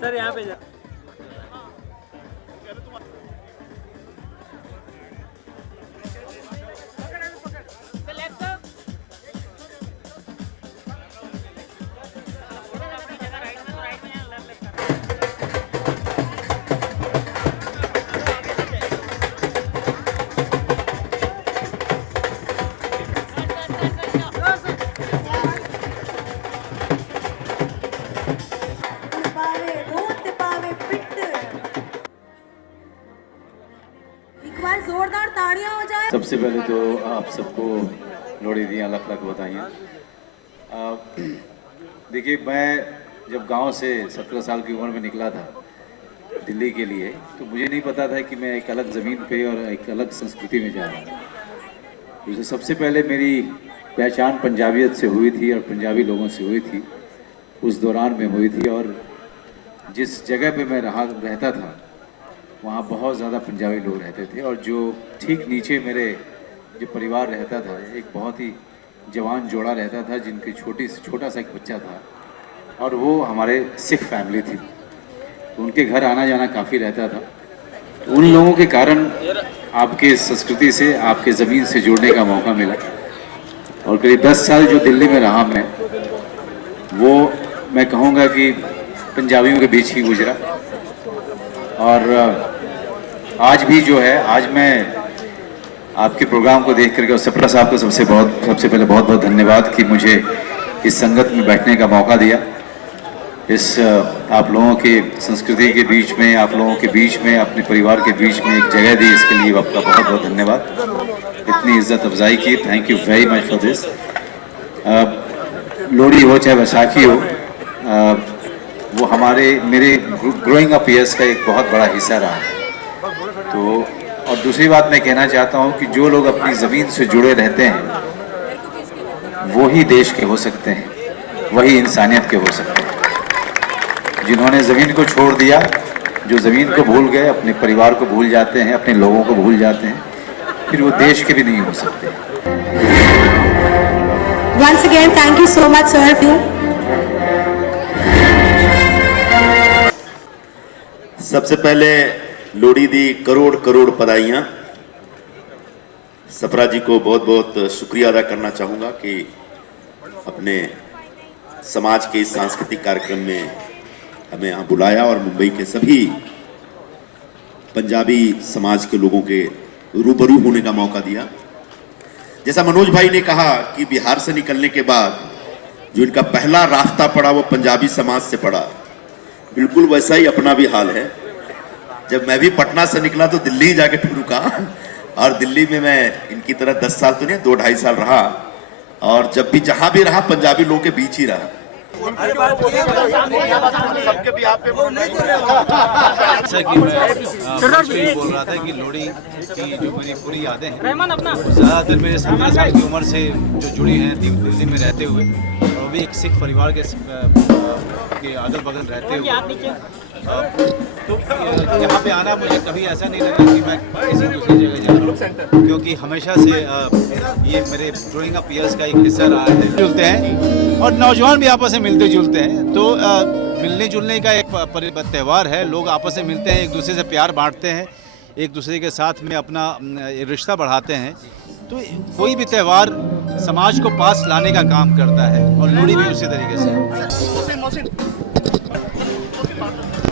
Sir यहाँ पे जोरदार ताड़ियां हो जाए। सबसे पहले तो आप सबको लोहड़ी दी लख लख बधाइयाँ। देखिए, मैं जब गांव से 17 साल की उम्र में निकला था दिल्ली के लिए, तो मुझे नहीं पता था कि मैं एक अलग ज़मीन पे और एक अलग संस्कृति में जा रहा हूँ। तो सबसे पहले मेरी पहचान पंजाबियत से हुई थी और पंजाबी लोगों से हुई थी, उस दौरान में हुई थी। और जिस जगह पे मैं रहता था वहाँ बहुत ज़्यादा पंजाबी लोग रहते थे, और जो ठीक नीचे मेरे जो परिवार रहता था, एक बहुत ही जवान जोड़ा रहता था जिनके छोटा सा एक बच्चा था, और वो हमारे सिख फैमिली थी। तो उनके घर आना जाना काफ़ी रहता था। तो उन लोगों के कारण आपके संस्कृति से, आपके ज़मीन से जुड़ने का मौका मिला। और करीब 10 साल जो दिल्ली में रहा मैं, वो मैं कहूँगा कि पंजाबियों के बीच ही गुजरा। और आज भी जो है, आज मैं आपके प्रोग्राम को देख करके, और सप्रा साहब को सबसे पहले बहुत बहुत धन्यवाद कि मुझे इस संगत में बैठने का मौका दिया। इस आप लोगों के संस्कृति के बीच में, आप लोगों के बीच में, अपने परिवार के बीच में एक जगह दी, इसके लिए आपका बहुत बहुत धन्यवाद। इतनी इज्जत अफजाई की, thank you very much for this. Lohri हो चाहे बैसाखी हो, वो मेरे ग्रोइंग अप ईयर्स का एक बहुत बड़ा हिस्सा रहा है। तो और दूसरी बात मैं कहना चाहता हूँ कि जो लोग अपनी ज़मीन से जुड़े रहते हैं, वो ही देश के हो सकते हैं, वही इंसानियत के हो सकते हैं। जिन्होंने ज़मीन को छोड़ दिया, जो ज़मीन को भूल गए, अपने परिवार को भूल जाते हैं, अपने लोगों को भूल जाते हैं, फिर वो देश के भी नहीं हो सकते। Once again, thank you so much, sir. सबसे पहले लोहड़ी दी करोड़ करोड़ बधाइयाँ। सप्रा जी को बहुत बहुत शुक्रिया अदा करना चाहूँगा कि अपने समाज के इस सांस्कृतिक कार्यक्रम में हमें यहाँ बुलाया और मुंबई के सभी पंजाबी समाज के लोगों के रूबरू होने का मौका दिया। जैसा मनोज भाई ने कहा कि बिहार से निकलने के बाद जो इनका पहला रास्ता पड़ा वो पंजाबी समाज से पड़ा, बिल्कुल वैसा ही अपना भी हाल है। जब मैं भी पटना से निकला तो दिल्ली ही जाके रुका, और दिल्ली में मैं इनकी तरह 10 साल तो नहीं, 2-2.5 साल रहा, और जब भी जहां भी रहा पंजाबी लोगों के बीच ही रहा। सबके भी आप पे जैसा कि मैं बोल रहा था कि लोहड़ी की जो मेरी पूरी यादें हैं, ज़्यादातर मेरे 17 साल की उम्र से जो जुड़ी हैं दिल्ली में रहते हुए, और भी एक सिख परिवार के अगल बगल रहते हुए। तो यहाँ पे आना मुझे कभी ऐसा नहीं लगा कि मैं किसी दूसरी जगह जा रहा हूँ, क्योंकि हमेशा से ये मेरे ग्रोइंग अप ईयर्स का एक हिस्सा रहा है। जुलते हैं और नौजवान भी आपस में मिलते जुलते हैं, तो मिलने जुलने का एक त्यौहार है। लोग आपस में मिलते हैं, एक दूसरे से प्यार बांटते हैं, एक दूसरे के साथ में अपना रिश्ता बढ़ाते हैं। तो कोई भी त्यौहार समाज को पास लाने का काम करता है, और लोहड़ी भी उसी तरीके से।